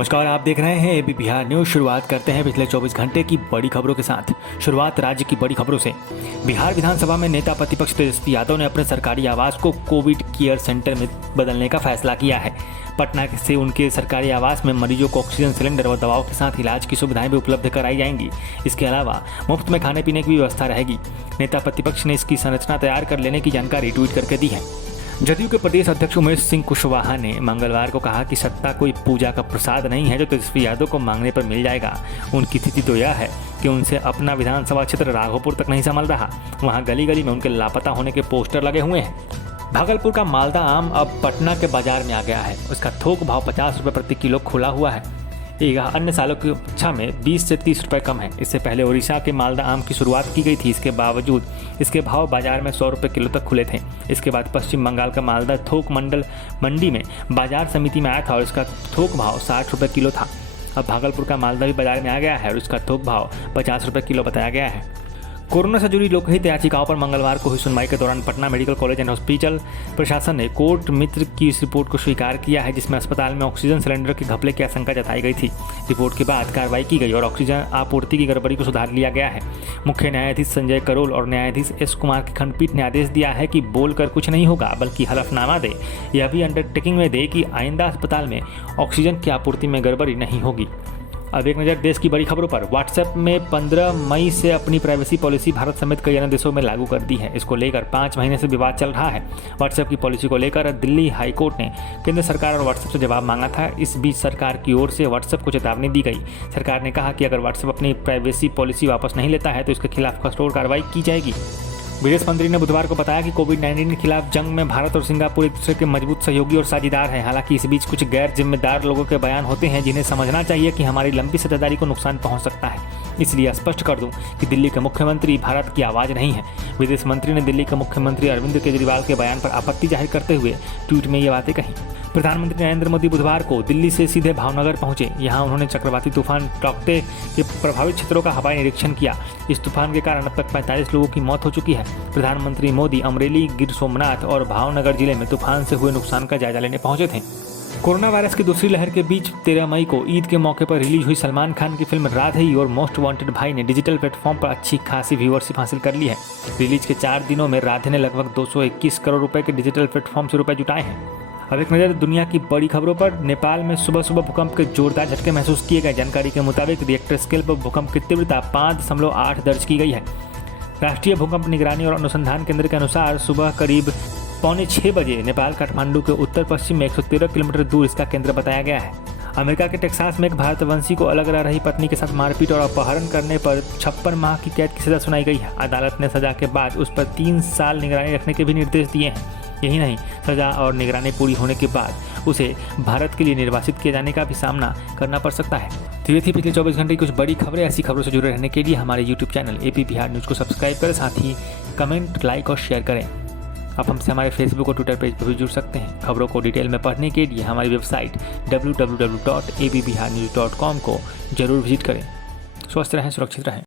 नमस्कार, आप देख रहे हैं एबी बिहार न्यूज। शुरुआत करते हैं पिछले 24 घंटे की बड़ी खबरों के साथ। शुरुआत राज्य की बड़ी खबरों से। बिहार विधानसभा में नेता प्रतिपक्ष तेजस्वी यादव ने अपने सरकारी आवास को कोविड केयर सेंटर में बदलने का फैसला किया है। पटना से उनके सरकारी आवास में मरीजों को ऑक्सीजन सिलेंडर और दवाओं के साथ इलाज की सुविधाएं भी उपलब्ध कराई जाएंगी। इसके अलावा मुफ्त में खाने पीने की भी व्यवस्था रहेगी। नेता प्रतिपक्ष ने इसकी संरचना तैयार कर लेने की जानकारी ट्वीट करके दी है। जदयू के प्रदेश अध्यक्ष उमेश सिंह कुशवाहा ने मंगलवार को कहा कि सत्ता कोई पूजा का प्रसाद नहीं है जो तेजस्वी यादव को मांगने पर मिल जाएगा। उनकी स्थिति तो यह है कि उनसे अपना विधानसभा क्षेत्र राघोपुर तक नहीं संभल रहा। वहां गली गली में उनके लापता होने के पोस्टर लगे हुए हैं। भागलपुर का मालदा आम अब पटना के बाजार में आ गया है। उसका थोक भाव 50 रुपये प्रति किलो खुला हुआ है। यह अन्य सालों की अपेक्षा में 20 से 30 रुपये कम है। इससे पहले उड़ीसा के मालदा आम की शुरुआत की गई थी। इसके बावजूद इसके भाव बाजार में 100 रुपये किलो तक खुले थे। इसके बाद पश्चिम बंगाल का मालदा थोक मंडी में बाजार समिति में आया था और इसका थोक भाव 60 रुपये किलो था। अब भागलपुर का मालदा भी बाजार में आ गया है और इसका थोक भाव 50 रुपये किलो बताया गया है। कोरोना से जुड़ी लोकहित याचिकाओं पर मंगलवार को हुई सुनवाई के दौरान Patna medical college and hospital प्रशासन ने कोर्ट मित्र की इस रिपोर्ट को स्वीकार किया है, जिसमें अस्पताल में ऑक्सीजन सिलेंडर के घपले की आशंका जताई गई थी। रिपोर्ट के बाद कार्रवाई की गई और ऑक्सीजन आपूर्ति की गड़बड़ी को सुधार लिया गया है। मुख्य न्यायाधीश संजय करोल और न्यायाधीश एस कुमार की खंडपीठ ने आदेश दिया है कि बोलकर कुछ नहीं होगा, बल्कि हलफनामा दे। यह भी अंडरटेकिंग में दे कि आइंदा अस्पताल में ऑक्सीजन की आपूर्ति में गड़बड़ी नहीं होगी। अब एक नज़र देश की बड़ी खबरों पर। व्हाट्सएप में 15 मई से अपनी प्राइवेसी पॉलिसी भारत समेत कई अन्य देशों में लागू कर दी है। इसको लेकर 5 महीने से विवाद चल रहा है। व्हाट्सएप की पॉलिसी को लेकर दिल्ली हाईकोर्ट ने केंद्र सरकार और व्हाट्सएप से जवाब मांगा था। इस बीच सरकार की ओर से व्हाट्सएप को चेतावनी दी गई। सरकार ने कहा कि अगर व्हाट्सएप अपनी प्राइवेसी पॉलिसी वापस नहीं लेता है तो इसके खिलाफ कठोर कार्रवाई की जाएगी। विदेश मंत्री ने बुधवार को बताया कि कोविड-19 के खिलाफ जंग में भारत और सिंगापुर एक दूसरे के मजबूत सहयोगी और साझेदार हैं। हालांकि इस बीच कुछ गैर जिम्मेदार लोगों के बयान होते हैं जिन्हें समझना चाहिए कि हमारी लंबी साझेदारी को नुकसान पहुंच सकता है। इसलिए स्पष्ट कर दूं कि दिल्ली के मुख्यमंत्री भारत की आवाज़ नहीं है। विदेश मंत्री ने दिल्ली के मुख्यमंत्री अरविंद केजरीवाल के बयान पर आपत्ति जाहिर करते हुए ट्वीट में ये बातें कही। प्रधानमंत्री नरेंद्र मोदी बुधवार को दिल्ली से सीधे भावनगर पहुंचे। यहां उन्होंने चक्रवाती तूफान टौकते के प्रभावित क्षेत्रों का हवाई निरीक्षण किया। इस तूफान के कारण अब तक 45 लोगों की मौत हो चुकी है। प्रधानमंत्री मोदी अमरेली, गिर सोमनाथ और भावनगर जिले में तूफान से हुए नुकसान का जायजा लेने पहुंचे थे। कोरोना वायरस की दूसरी लहर के बीच 13 मई को ईद के मौके पर रिलीज हुई सलमान खान की फिल्म राधे और मोस्ट वांटेड भाई ने डिजिटल प्लेटफॉर्म पर अच्छी खासी व्यूअरशिप हासिल कर ली है। रिलीज के 4 दिनों में राधे ने लगभग 221 करोड़ रुपए के डिजिटल प्लेटफॉर्म से रुपए जुटाए हैं। अब एक नज़र दुनिया की बड़ी खबरों पर। नेपाल में सुबह सुबह भूकंप के जोरदार झटके महसूस किए गए। जानकारी के मुताबिक रिएक्टर स्केल पर भूकंप की तीव्रता 5.8 दर्ज की गई है। राष्ट्रीय भूकंप निगरानी और अनुसंधान केंद्र के अनुसार सुबह करीब 5:45 बजे नेपाल काठमांडू के उत्तर पश्चिम में 113 किलोमीटर दूर इसका केंद्र बताया गया है। अमेरिका के टेक्सास में एक भारतवंशी को अलग रह रही पत्नी के साथ मारपीट और अपहरण करने पर 56 माह की कैद की सजा सुनाई गई है। अदालत ने सजा के बाद उस पर 3 साल निगरानी रखने के भी निर्देश दिए हैं। यही नहीं, सजा और निगरानी पूरी होने के बाद उसे भारत के लिए निर्वासित किए जाने का भी सामना करना पड़ सकता है। तो ये थी पिछले 24 घंटे की कुछ बड़ी खबरें। ऐसी खबरों से जुड़े रहने के लिए हमारे YouTube channel AB Bihar news को सब्सक्राइब करें, साथ ही कमेंट, लाइक और शेयर करें। आप हमसे हमारे फेसबुक और ट्विटर पेज पर भी जुड़ सकते हैं। खबरों को डिटेल में पढ़ने के लिए हमारी वेबसाइट www.abbiharnews.com को जरूर विजिट करें। स्वस्थ रहें, सुरक्षित रहें।